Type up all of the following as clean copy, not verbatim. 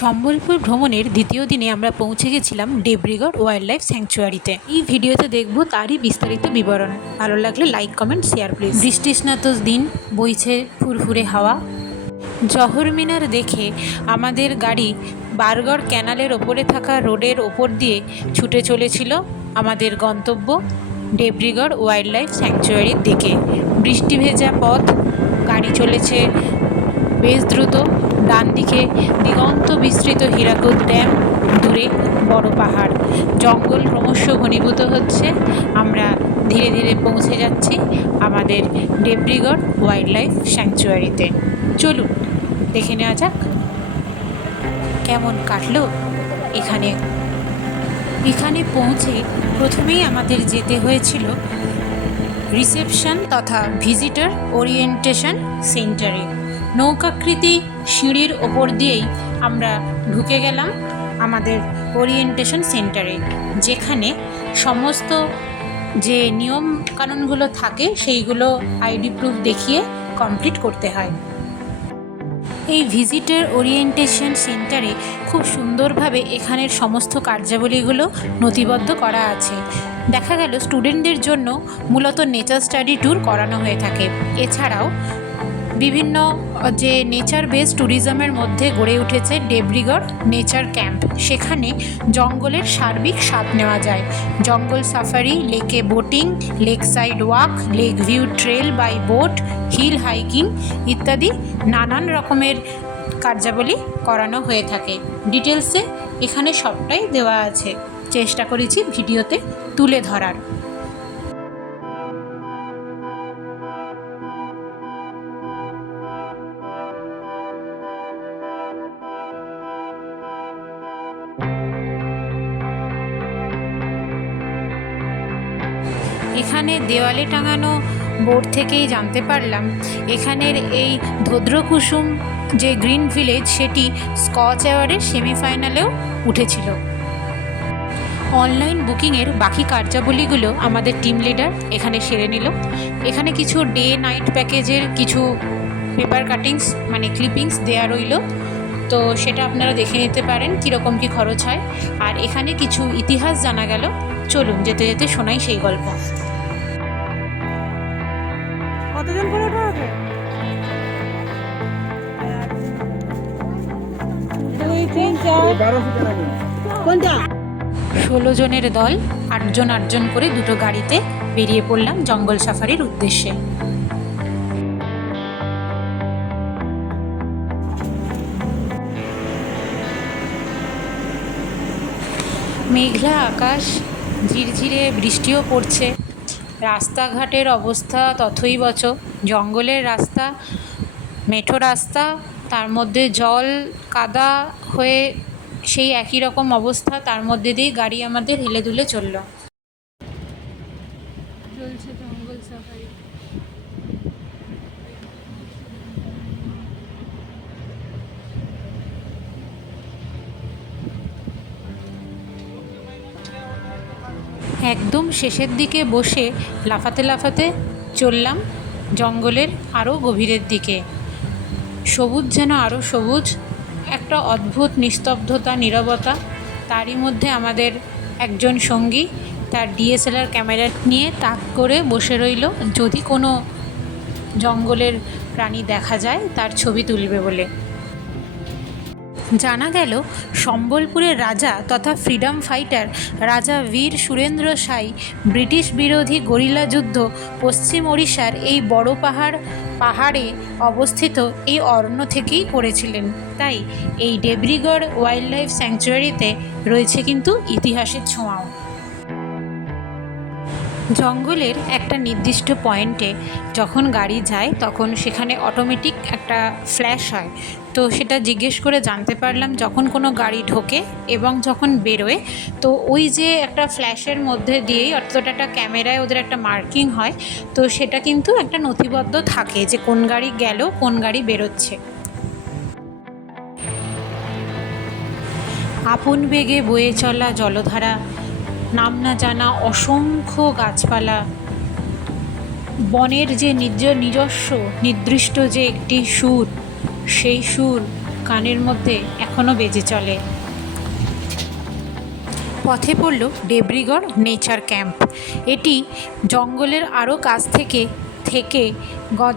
সম্বলপুর ভ্রমণের দ্বিতীয় দিনে আমরা পৌঁছে গেছিলাম দেবরিগড় ওয়াইল্ড লাইফ স্যাংচুয়ারিতে। এই ভিডিওতে দেখব তারই বিস্তারিত বিবরণ। ভালো লাগলে লাইক কমেন্ট শেয়ার প্লিজ। বৃষ্টিস্নাত দিন, বইছে ফুরফুরে হাওয়া। জহর মিনার দেখে আমাদের গাড়ি বারগড় ক্যানালের ওপরে থাকা রোডের ওপর দিয়ে ছুটে চলেছিল আমাদের গন্তব্য দেবরিগড় ওয়াইল্ড লাইফ স্যাংচুয়ারির দিকে। বৃষ্টি ভেজা পথ, গাড়ি চলেছে বেশ দ্রুত। ডান দিকে দিগন্ত বিস্তৃত হীরাকুদ ড্যাম, দূরে বড় পাহাড়, জঙ্গল ক্রমশ ঘনীভূত হচ্ছে। আমরা ধীরে ধীরে পৌঁছে যাচ্ছি আমাদের দেবরিগড় ওয়াইল্ড লাইফ স্যাংচুয়ারিতে। চলুন দেখে নেওয়া যাক কেমন কাটলো এখানে পৌঁছে প্রথমেই আমাদের যেতে হয়েছিল রিসেপশন তথা ভিজিটর ওরিয়েন্টেশন সেন্টারে। নৌকাকৃতি সিঁড়ির ওপর দিয়েই আমরা ঢুকে গেলাম আমাদের ওরিয়েন্টেশন সেন্টারে, যেখানে সমস্ত যে নিয়ম কানুনগুলো থাকে সেইগুলো আইডি প্রুফ দেখিয়ে কমপ্লিট করতে হয়। এই ভিজিটর ওরিয়েন্টেশন সেন্টারে খুব সুন্দরভাবে এখানের সমস্ত কার্যাবলীগুলো নথিবদ্ধ করা আছে। দেখা গেল স্টুডেন্টদের জন্য মূলত নেচার স্টাডি ট্যুর করানো হয়ে থাকে। এছাড়াও বিভিন্ন যে নেচার বেসড ট্যুরিজমের মধ্যে গড়ে উঠেছে দেবরিগড় নেচার ক্যাম্প। সেখানে জঙ্গলের সার্বিক স্বাদ নেওয়া যায়। জঙ্গল সাফারি, লেকে boating, lake side walk, lake view trail by boat, hill hiking ইত্যাদি নানান রকমের কার্যাবলী করানো হয়ে থাকে। ডিটেলসে এখানে সবটাই দেওয়া আছে, চেষ্টা করেছি ভিডিওতে তুলে ধরার। এখানে দেওয়ালে টাঙানো বোর্ড থেকেই জানতে পারলাম এখানের এই ধোদ্রকুসুম যে গ্রিন ভিলেজ সেটি স্কচ অ্যাওয়ার্ডের সেমিফাইনালেও উঠেছিল। অনলাইন বুকিংয়ের বাকি কার্যাবলীগুলো আমাদের টিম লিডার এখানে সেরে নিল। এখানে কিছু ডে নাইট প্যাকেজের কিছু পেপার কাটিংস মানে ক্লিপিংস দেয়া রইল, তো সেটা আপনারা দেখে নিতে পারেন কীরকম কী খরচ হয়। আর এখানে কিছু ইতিহাস জানা গেল। চলুন যেতে যেতে শোনাই সেই গল্প। কতজন করে ওঠা হবে? 2, 3, 4 কোনটা? 16 জনের দল, 8 জন করে দুটো গাড়িতে বেরিয়ে পড়লাম জঙ্গল সাফারির উদ্দেশ্যে। মেঘলা আকাশ, ঝিরঝিরে বৃষ্টিও পড়ছে। রাস্তাঘাটের অবস্থা তথৈবচ। জঙ্গলের রাস্তা, মেঠো রাস্তা, তার মধ্যে জল কাদা হয়ে সেই একই রকম অবস্থা। তার মধ্যে দিয়ে গাড়ি আমাদের হেলে দুলে চলল। চলছে জঙ্গল সাফারি। একদম শেষের দিকে বসে লাফাতে লাফাতে চললাম জঙ্গলের আরও গভীরের দিকে। সবুজ যেন আরও সবুজ, একটা অদ্ভুত নিস্তব্ধতা, নীরবতা। তারই মধ্যে আমাদের একজন সঙ্গী তার ডিএসএলআর ক্যামেরা নিয়ে তাক করে বসে রইল, যদি কোনো জঙ্গলের প্রাণী দেখা যায় তার ছবি তুলবে বলে। জানা গেল সম্বলপুরের রাজা তথা ফ্রিডম ফাইটার রাজা বীর সুরেন্দ্র সাই ব্রিটিশ বিরোধী গরিলা যুদ্ধ পশ্চিম ওড়িশার এই বড় পাহাড়ে অবস্থিত এই অরণ্য থেকেই করেছিলেন। তাই এই দেবরিগড় ওয়াইল্ড লাইফ স্যাংচুয়ারিতে রয়েছে কিন্তু ইতিহাসের ছোঁয়াও। জঙ্গলের একটা নির্দিষ্ট পয়েন্টে যখন গাড়ি যায় তখন সেখানে অটোমেটিক একটা ফ্ল্যাশ হয়। তো সেটা জিজ্ঞেস করে জানতে পারলাম যখন কোনো গাড়ি ঢোকে এবং যখন বেরোয়, তো ওই যে একটা ফ্ল্যাশের মধ্যে দিয়েই, অর্থাৎ একটা ক্যামেরায় ওদের একটা মার্কিং হয়, তো সেটা কিন্তু একটা নথিবদ্ধ থাকে যে কোন গাড়ি গেল, কোন গাড়ি বেরোচ্ছে। আপন বেগে বয়ে চলা জলধারা, নাম না জানা অসংখ্য গাছপালা, বনের যে নিজস্ব নির্দিষ্ট যে একটি সুর, সেই সুর, কানের মধ্যে এখনও বেজে চলে। পথে পড়ল ডেব্রিগড় নেচার ক্যাম্প। এটি জঙ্গলের আরও কাছ থেকে থেকে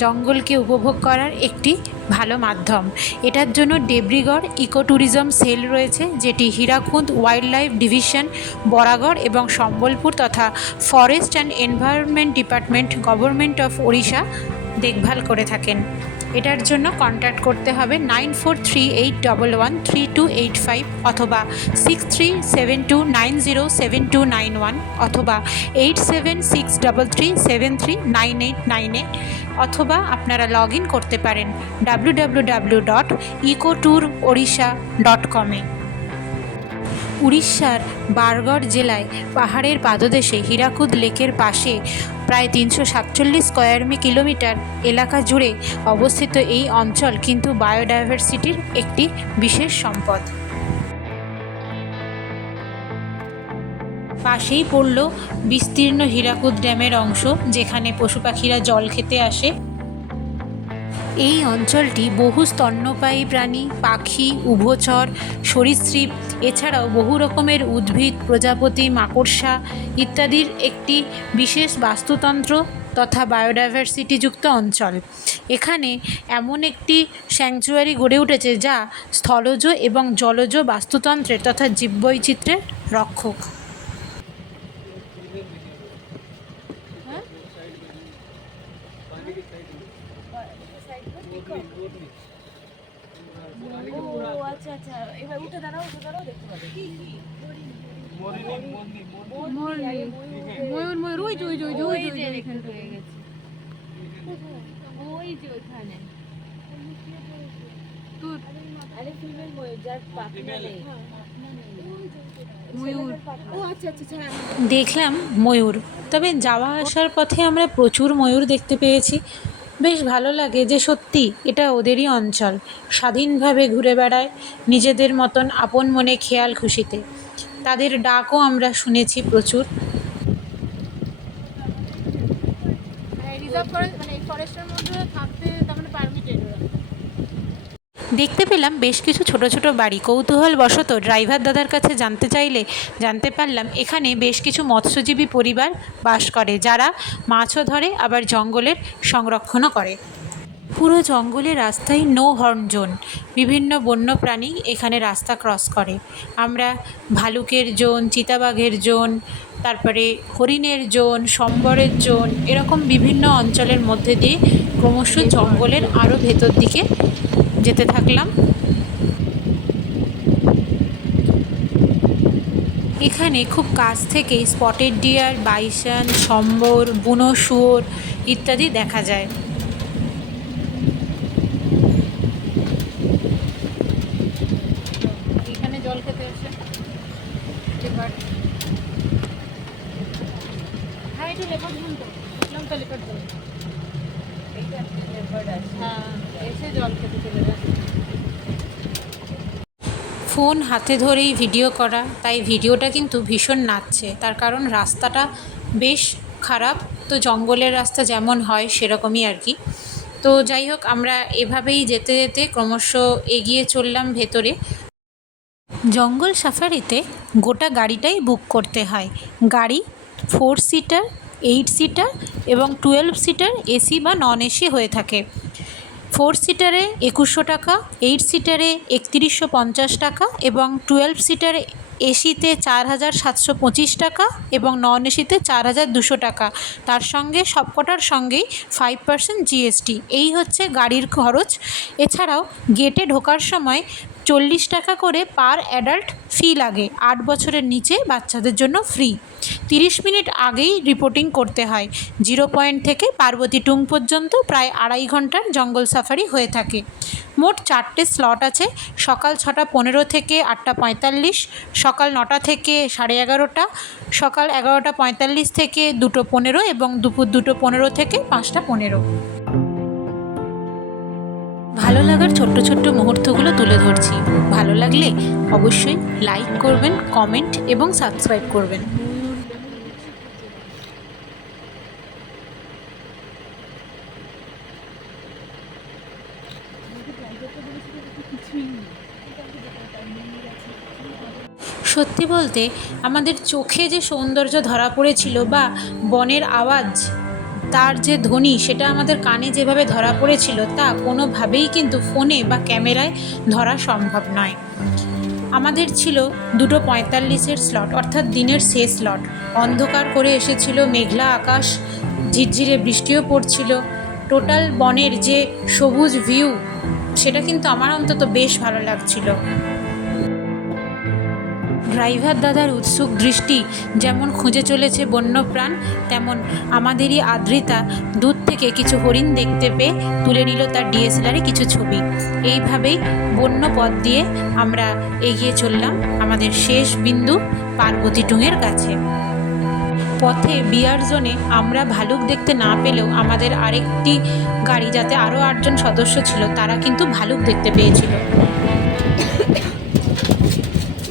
জঙ্গলকে উপভোগ করার একটি ভালো মাধ্যম। এটার জন্য ডেব্রিগড় ইকো ট্যুরিজম সেল রয়েছে, যেটি হীরাকুদ ওয়াইল্ড লাইফ ডিভিশন, বরাগড় এবং সম্বলপুর তথা forest and environment department, government of Odisha দেখভাল করে থাকেন। এটার জন্য কন্ট্যাক্ট করতে হবে 9438113285 অথবা 6372907291 অথবা 876333739899 অথবা আপনারা লগ ইন করতে পারেন www.ecotourorisha.com এ। উড়িষ্যার বারগড় জেলায় পাহাড়ের পাদদেশে হীরাকুদ লেকের পাশে প্রায় 347 স্কয়ার কিলোমিটার এলাকা জুড়ে অবস্থিত এই অঞ্চল কিন্তু বায়োডাইভার্সিটির একটি বিশেষ সম্পদ। পাশেই পড়ল বিস্তীর্ণ হীরাকুদ ড্যামের অংশ, যেখানে পশু পাখিরা জল খেতে আসে। এই অঞ্চলটি বহু স্তন্যপায়ী প্রাণী, পাখি, উভচর, সরীসৃপ এছাড়াও বহু রকমের উদ্ভিদ, প্রজাপতি, মাকড়সা ইত্যাদির একটি বিশেষ বাস্তুতন্ত্র তথা বায়োডাইভার্সিটিযুক্ত অঞ্চল। এখানে এমন একটি স্যাংচুয়ারি গড়ে উঠেছে যা স্থলজ এবং জলজ বাস্তুতন্ত্রের তথা জীববৈচিত্র্যের রক্ষক। ময়ূর ওই যে দেখলাম ময়ূর, তবে যাওয়া আসার পথে আমরা প্রচুর ময়ূর দেখতে পেয়েছি। বেশ ভালো লাগে যে সত্যি এটা ওদেরই অঞ্চল, স্বাধীনভাবে ঘুরে বেড়ায় নিজেদের মতন আপন মনে খেয়াল খুশিতে। তাদের ডাকও আমরা শুনেছি প্রচুর। দেখতে পেলাম বেশ কিছু ছোট ছোট বাড়ি। কৌতূহলবশত ড্রাইভার দাদার কাছে জানতে চাইলে জানতে পারলাম এখানে বেশ কিছু মৎস্যজীবী পরিবার বাস করে, যারা মাছও ধরে আবার জঙ্গলের সংরক্ষণও করে। পুরো জঙ্গলের রাস্তায় নো হর্ন জোন, বিভিন্ন বন্যপ্রাণী এখানে রাস্তা ক্রস করে। আমরা ভালুকের জোন, চিতাবাঘের জোন, তারপরে হরিণের জোন, সম্বরের জোন, এরকম বিভিন্ন অঞ্চলের মধ্যে দিয়ে ক্রমশ জঙ্গলের আরও ভেতর দিকে যেতে থাকলাম। এখানে খুব কাছ থেকেই স্পটেড ডিয়ার, বাইসন, সম্বর, বুনো শুয়োর ইত্যাদি দেখা যায়। এখানে জল খেতে এসে হ্যাঁ, এটা লেপার্ড শুনতো, দেখলাম তো লেপার্ড জল, হ্যাঁ এসে জল খেতে চলে যায়। ফোন হাতে ধরেই ভিডিও করা, তাই ভিডিওটা কিন্তু ভীষণ নাচছে, তার কারণ রাস্তাটা বেশ খারাপ। তো জঙ্গলের রাস্তা যেমন হয় সেরকমই আর কি। তো যাই হোক, আমরা এভাবেই যেতে যেতে ক্রমশ এগিয়ে চললাম ভেতরে। জঙ্গল সাফারিতে গোটা গাড়িটাই বুক করতে হয়। গাড়ি 4 সিটার, 8 সিটার এবং 12 সিটার এসি বা নন এসি হয়ে থাকে। 4 সিটারে 2100 টাকা, 8 সিটারে 3150 টাকা এবং 12 সিটারে এসিতে 4725 টাকা এবং নন এসিতে 4200 টাকা। তার সঙ্গে সবকটার সঙ্গেই 5% জিএসটি। এই হচ্ছে গাড়ির খরচ। এছাড়াও গেটে ঢোকার সময় 40 টাকা করে পার অ্যাডাল্ট ফি লাগে। 8 বছরের নিচে বাচ্চাদের জন্য ফ্রি। 30 মিনিট আগেই রিপোর্টিং করতে হয়। 0 পয়েন্ট থেকে পার্বতী টুং পর্যন্ত প্রায় 2.5 ঘন্টার জঙ্গল সাফারি হয়ে থাকে। মোট 4টে স্লট আছে, সকাল 6:15 থেকে 8:45, সকাল 9টা থেকে 11:30, সকাল 11:45 থেকে 2:15 এবং দুপুর 2:15 থেকে 5:15। ভালো লাগার ছোট্ট ছোট্ট মুহূর্তগুলো তুলে ধরছি। ভালো লাগলে অবশ্যই লাইক করবেন, কমেন্ট এবং সাবস্ক্রাইব করবেন। কিছুই নেই। সত্যি বলতে আমাদের চোখে যে সৌন্দর্য ধরা পড়েছিল বা বনের আওয়াজ, তার যে ধ্বনি, সেটা আমাদের কানে যেভাবে ধরা পড়েছিল তা কোনোভাবেই কিন্তু ফোনে বা ক্যামেরায় ধরা সম্ভব নয়। আমাদের ছিল 2:45-এর স্লট, অর্থাৎ দিনের শেষ স্লট। অন্ধকার করে এসেছিল, মেঘলা আকাশ, ঝিরঝিরে বৃষ্টিও পড়ছিল। টোটাল বনের যে সবুজ ভিউ, সেটা কিন্তু আমার অন্তত বেশ ভালো লাগছিল। ড্রাইভার দাদার উৎসুক দৃষ্টি যেমন খুঁজে চলেছে বন্যপ্রাণ, তেমন আমাদেরই আদ্রিতা দূর থেকে কিছু হরিণ দেখতে পেয়ে তুলে নিল তার ডিএসএলআরে কিছু ছবি। এইভাবেই বন্য পথ দিয়ে আমরা এগিয়ে চললাম আমাদের শেষ বিন্দু পার্বতী টুঙের কাছে। পথে বিয়ার জোনে আমরা ভালুক দেখতে না পেলেও আমাদের আরেকটি গাড়ি, যাতে আরও 8জন সদস্য ছিল, তারা কিন্তু ভালুক দেখতে পেয়েছিল।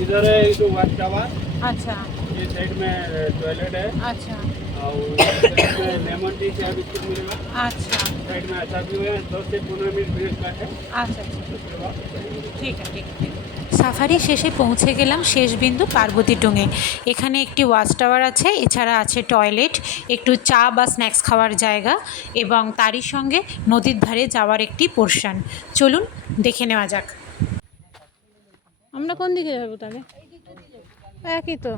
इधर है ये तो वाच टावर, আচ্ছা ये साइड में टॉयलेट है আচ্ছা और साइड में लेमन टी चाय बिस्कुट मिलेगा। আচ্ছা साइड में अच्छा व्यू है, 10 से 15 मिनट ब्रेक का है। আচ্ছা उसके बाद ঠিক আছে ঠিক আছে। সাফারি শেষে পৌঁছে গেলাম শেষ বিন্দু পার্বতী টুঙে। এখানে একটি ওয়াচ টাওয়ার আছে, এছাড়া আছে টয়লেট, একটু চা বা স্ন্যাক্স খাওয়ার জায়গা এবং তারই সঙ্গে নদীর ধারে যাওয়ার একটি পোর্শন। চলুন দেখে নেওয়া যাক। আমরা কোন দিকে যাবো তাহলে? একই তো।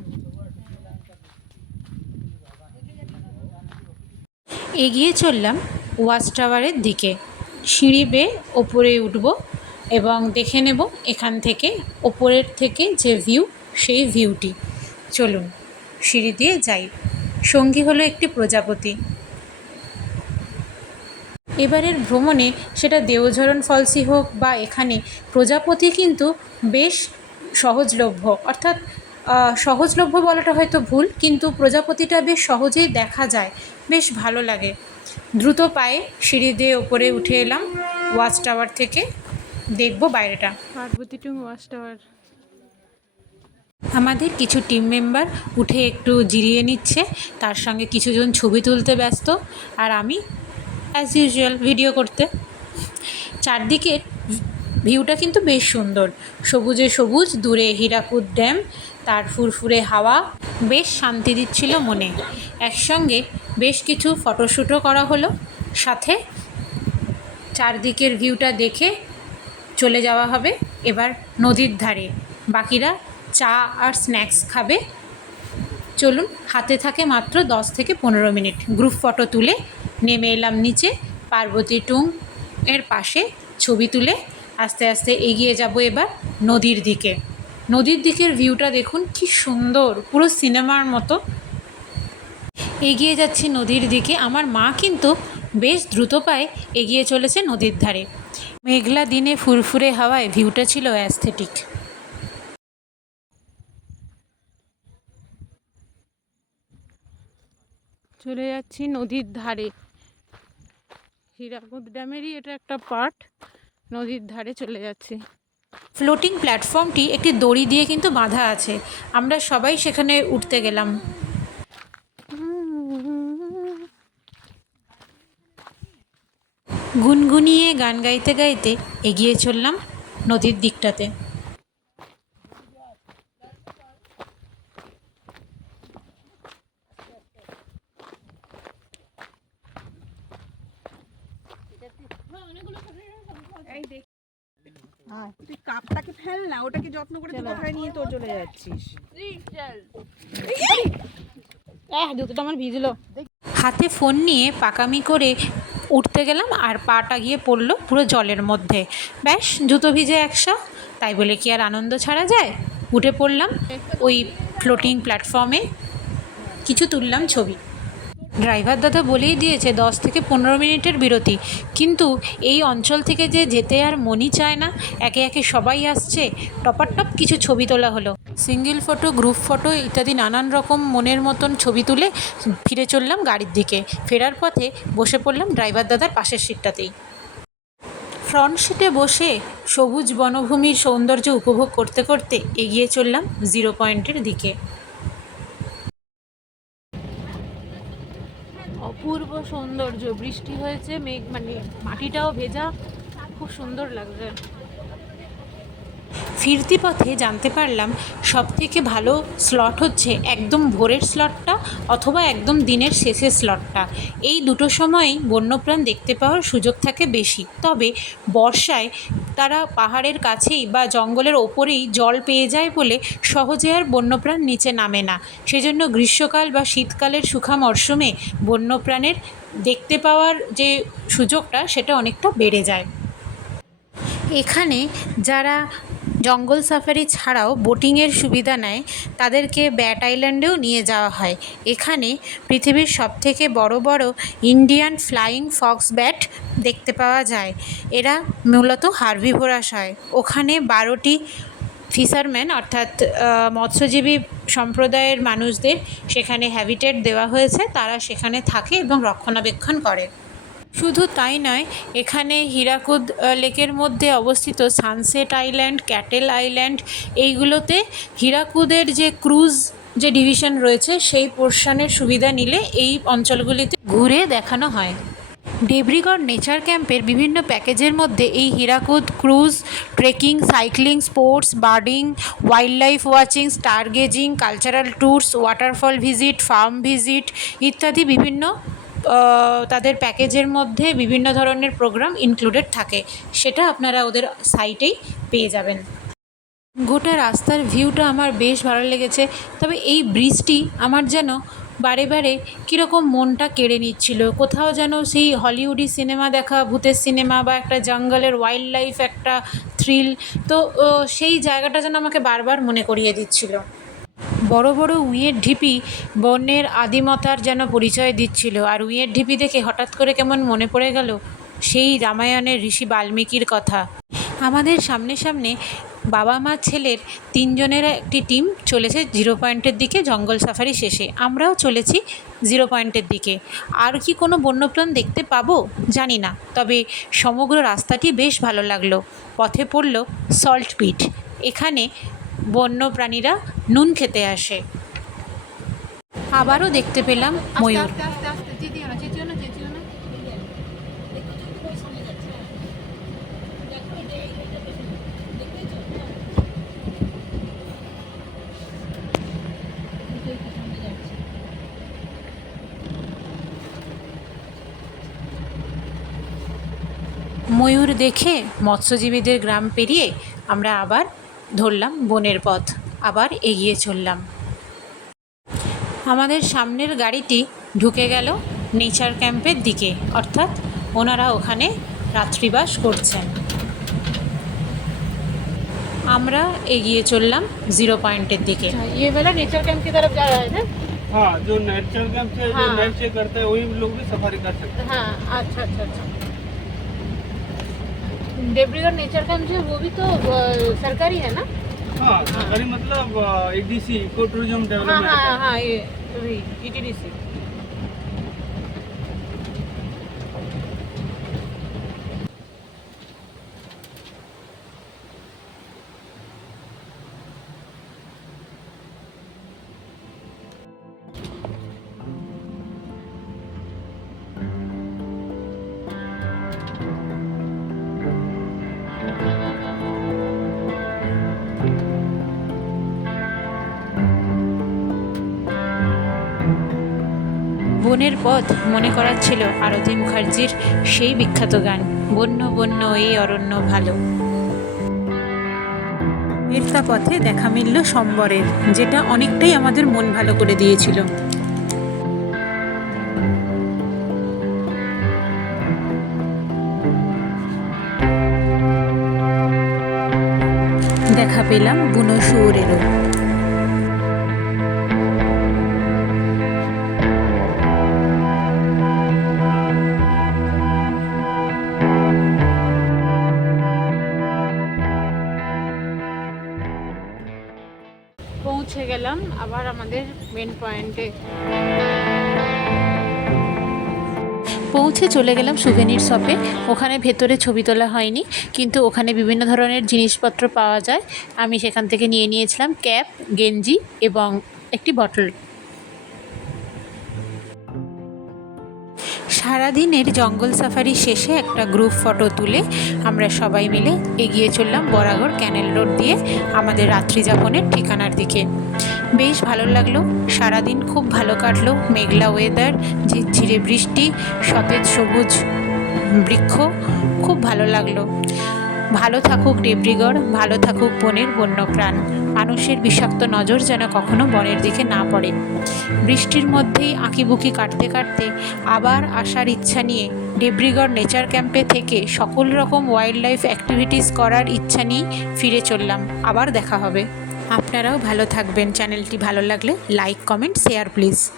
এগিয়ে চললাম ওয়াচ টাওয়ারের দিকে। সিঁড়ি বেয়ে ওপরে উঠব এবং দেখে নেব এখান থেকে ওপরের থেকে যে ভিউ, সেই ভিউটি। চলুন সিঁড়ি দিয়ে যাই। সঙ্গী হলো একটি প্রজাপতি। এবারের ভ্রমণে সেটা দেওঝরণ ফলসই হোক বা এখানে, প্রজাপতি কিন্তু বেশ সহজলভ্য, অর্থাৎ সহজলভ্য বলাটা হয়তো ভুল, কিন্তু প্রজাপতিটা বেশ সহজেই দেখা যায়, বেশ ভালো লাগে। দ্রুত পায়ে সিঁড়ি দিয়ে ওপরে উঠে এলাম ওয়াচ টাওয়ার থেকে। দেখব বাইরেটা। পার্বতী টুং ওয়াচ টাওয়ার। আমাদের কিছু টিম মেম্বার উঠে একটু জিরিয়ে নিচ্ছে, তার সঙ্গে কিছুজন ছবি তুলতে ব্যস্ত, আর আমি অ্যাজ ইউজুয়াল ভিডিও করতে। চারদিকের ভিউটা কিন্তু বেশ সুন্দর, সবুজে সবুজ, দূরে হীরাকুদ ড্যাম, তার ফুরফুরে হাওয়া বেশ শান্তি দিচ্ছিল মনে। একসঙ্গে বেশ কিছু ফটোশ্যুটও করা হলো। সাথে চারদিকের ভিউটা দেখে চলে যাওয়া হবে এবার নদীর ধারে। বাকিরা চা আর স্ন্যাক্স খাবে। চলুন, হাতে থাকে মাত্র 10 থেকে 15 মিনিট। গ্রুপ ফটো তুলে নেমে এলাম নিচে পার্বতী টুং এর পাশে। ছবি তুলে আস্তে আস্তে এগিয়ে যাব এবার নদীর দিকে। নদীর দিকের ভিউটা দেখুন কি সুন্দর, পুরো সিনেমার মতো। এগিয়ে যাচ্ছি নদীর দিকে। আমার মা কিন্তু বেশ দ্রুত পায়ে এগিয়ে চলেছে নদীর ধারে। মেঘলা দিনে ফুরফুরে হাওয়ায় ভিউটা ছিল অ্যাস্থেটিক। চলে যাচ্ছি নদীর ধারে। হীরাকুদ ড্যামেরই এটা একটা পার্ট। নদীর ধারে চলে যাচ্ছি। ফ্লোটিং প্ল্যাটফর্মটি একটি দড়ি দিয়ে কিন্তু বাঁধা আছে। আমরা সবাই সেখানে উঠতে গেলাম। গুনগুনিয়ে গান গাইতে গাইতে এগিয়ে চললাম নদীর দিকটাতে। তুই কাপটাকে ফেল না, ওটাকে যত্ন করে তুই কোথায় নিয়ে তোর চলে যাচ্ছিস। জুতোটা আমার ভিজলো। হাতে ফোন নিয়ে পাকামি করে উঠতে গেলাম, আর পাটা গিয়ে পড়লো পুরো জলের মধ্যে। ব্যাস, জুতো ভিজে 100, তাই বলে কি আর আনন্দ ছাড়া যায়। উঠে পড়লাম ওই ফ্লোটিং প্ল্যাটফর্মে, কিছু তুললাম ছবি। ড্রাইভার দাদা বলেই দিয়েছে 10 থেকে 15 মিনিটের বিরতি, কিন্তু এই অঞ্চল থেকে যে যেতে আর মনই চায় না। একে একে সবাই আসছে, টপাটপ কিছু ছবি তোলা হলো। সিঙ্গেল ফটো, গ্রুপ ফটো ইত্যাদি নানান রকম মনের মতন ছবি তুলে ফিরে চললাম গাড়ির দিকে। ফেরার পথে বসে পড়লাম ড্রাইভার দাদার পাশের সিটটাতেই। ফ্রন্ট সিটে বসে সবুজ বনভূমির সৌন্দর্য উপভোগ করতে করতে এগিয়ে চললাম 0 পয়েন্টের দিকে। অপূর্ব সৌন্দর্য, বৃষ্টি হয়েছে, মেঘ মানে মাটিটাও ভেজা, খুব সুন্দর লাগছে। ফিরতি পথে জানতে পারলাম সবথেকে ভালো স্লট হচ্ছে একদম ভোরের স্লটটা অথবা একদম দিনের শেষের স্লটটা। এই দুটো সময়েই বন্যপ্রাণ দেখতে পাওয়ার সুযোগ থাকে বেশি। তবে বর্ষায় তারা পাহাড়ের কাছেই বা জঙ্গলের ওপরেই জল পেয়ে যায় বলে সহজে আর বন্যপ্রাণ নিচে নামে না। সেজন্য গ্রীষ্মকাল বা শীতকালের শুখা মরশুমে বন্যপ্রাণের দেখতে পাওয়ার যে সুযোগটা সেটা অনেকটা বেড়ে যায়। এখানে যারা জঙ্গল সাফারি ছাড়াও বোটিংয়ের সুবিধা নেয় তাদেরকে ব্যাট আইল্যান্ডেও নিয়ে যাওয়া হয়। এখানে পৃথিবীর সবথেকে বড় বড় ইন্ডিয়ান ফ্লাইং ফক্স ব্যাট দেখতে পাওয়া যায়। এরা মূলত হার্বিভোরাস হয়। ওখানে 12টি ফিশারম্যান অর্থাৎ মৎস্যজীবী সম্প্রদায়ের মানুষদের সেখানে হ্যাবিটেট দেওয়া হয়েছে। তারা সেখানে থাকে এবং রক্ষণাবেক্ষণ করে। শুধু তাই নয়, এখানে হীরাকুদ লেকের মধ্যে অবস্থিত সানসেট আইল্যান্ড, ক্যাটেল আইল্যান্ড, এইগুলোতে হীরাকুদের যে ক্রুজ যে ডিভিশন রয়েছে সেই পোর্শনের সুবিধা নিলে এই অঞ্চলগুলিতে ঘুরে দেখানো হয়। দেবরিগড় নেচার ক্যাম্পের বিভিন্ন প্যাকেজের মধ্যে এই Hirakud cruise, trekking, cycling, sports, birding, wildlife watching, stargazing, cultural tours, waterfall visit, farm visit ইত্যাদি বিভিন্ন তাদের প্যাকেজের মধ্যে বিভিন্ন ধরনের প্রোগ্রাম ইনক্লুডেড থাকে। সেটা আপনারা ওদের সাইটেই পেয়ে যাবেন। গোটা রাস্তার ভিউটা আমার বেশ ভালো লেগেছে। তবে এই ব্রিজটি আমার যেন বারে বারে কীরকম মনটা কেড়ে নিচ্ছিল। কোথাও যেন সেই হলিউডি সিনেমা দেখা, ভূতের সিনেমা বা একটা জঙ্গলের ওয়াইল্ড লাইফ একটা থ্রিল, তো সেই জায়গাটা যেন আমাকে বারবার মনে করিয়ে দিচ্ছিল। বড় বড় উইয়ের ঢিপি বনের আদিমতার যেন পরিচয় দিচ্ছিল। আর উইয়ের ঢিপি দেখে হঠাৎ করে কেমন মনে পড়ে গেল সেই রামায়ণের ঋষি বাল্মীকির কথা। আমাদের সামনে সামনে বাবা মা ছেলের 3 জনের একটি টিম চলেছে জিরো পয়েন্টের দিকে জঙ্গল সাফারি শেষে। আমরাও চলেছি জিরো পয়েন্টের দিকে। আর কি কোনো বন্যপ্রাণ দেখতে পাবো জানি না, তবে সমগ্র রাস্তাটি বেশ ভালো লাগলো। পথে পড়ল সল্ট পিট। এখানে বন্যপ্রাণীরা নুন খেতে আসে। আবারও দেখতে পেলাম ময়ূর। ময়ূর দেখে মৎস্যজীবীদের গ্রাম পেরিয়ে আমরা আবার ধরলাম বনের পথ, আবার এগিয়ে চললাম। আমাদের সামনের গাড়িটি ঢুকে গেল নেচার ক্যাম্পের দিকে, অর্থাৎ ওনারা ওখানে রাত্রিবাস করছেন। আমরা এগিয়ে চললাম জিরো পয়েন্টের দিকে। ये वाला नेचर कैंप की तरफ जा रहा है ना? हाँ, जो नेचर कैंप से जो हाँ। नाइट स्टे करते हैं वही लोग भी सफारी कर सकते हैं। हाँ, अच्छा अच्छा अच्छा। देवरीगढ़ नेचर कैंप जो है वो भी तो सरकारी है ना? हाँ, सरकारी मतलब ADC इको टूरिज्म हाँ डेवलपमेंट। हाँ हाँ, ये वही ETDC। বনের পথ মনে করাচ্ছিল আরতি মুখার্জির সেই বিখ্যাত গান, বন্য বন্য এই অরণ্য ভালো। ফেরতা পথে দেখা মিলল সম্বরের, যেটা অনেকটাই আমাদের মন ভালো করে দিয়েছিল। দেখা পেলাম বুনো শুয়োরেরও। পৌঁছে গেলাম আবার আমাদের মেন পয়েন্টে। পৌঁছে চলে গেলাম সুভেনির শপে। ওখানে ভেতরে ছবি তোলা হয়নি, কিন্তু ওখানে বিভিন্ন ধরনের জিনিসপত্র পাওয়া যায়। আমি সেখান থেকে নিয়ে নিয়েছিলাম ক্যাপ, গেঞ্জি এবং একটি বটল। সারাদিনের জঙ্গল সাফারি শেষে একটা গ্রুপ ফটো তুলে আমরা সবাই মিলে এগিয়ে চললাম বরাগড় ক্যানেল রোড দিয়ে আমাদের রাত্রিযাপনের ঠিকানার দিকে। বেশ ভালো লাগলো, সারাদিন খুব ভালো কাটলো। মেঘলা ওয়েদার, ঝিরঝিরে বৃষ্টি, সতেজ সবুজ বৃক্ষ, খুব ভালো লাগলো। ভালো থাকুক দেবরিগড়, ভালো থাকুক বনের বন্যপ্রাণ। মানুষের বিষাক্ত নজর যেন কখনো বনের দিকে না পড়ে। বৃষ্টির মধ্যেই আঁকিবুকি কাটতে কাটতে আবার আসার ইচ্ছা নিয়ে দেবরিগড় নেচার ক্যাম্পে থেকে সকল রকম ওয়াইল্ড লাইফ অ্যাক্টিভিটিস করার ইচ্ছা নিয়ে ফিরে চললাম। আবার দেখা হবে। আপনারাও ভালো থাকবেন। চ্যানেলটি ভালো লাগলে লাইক, কমেন্ট, শেয়ার প্লিজ।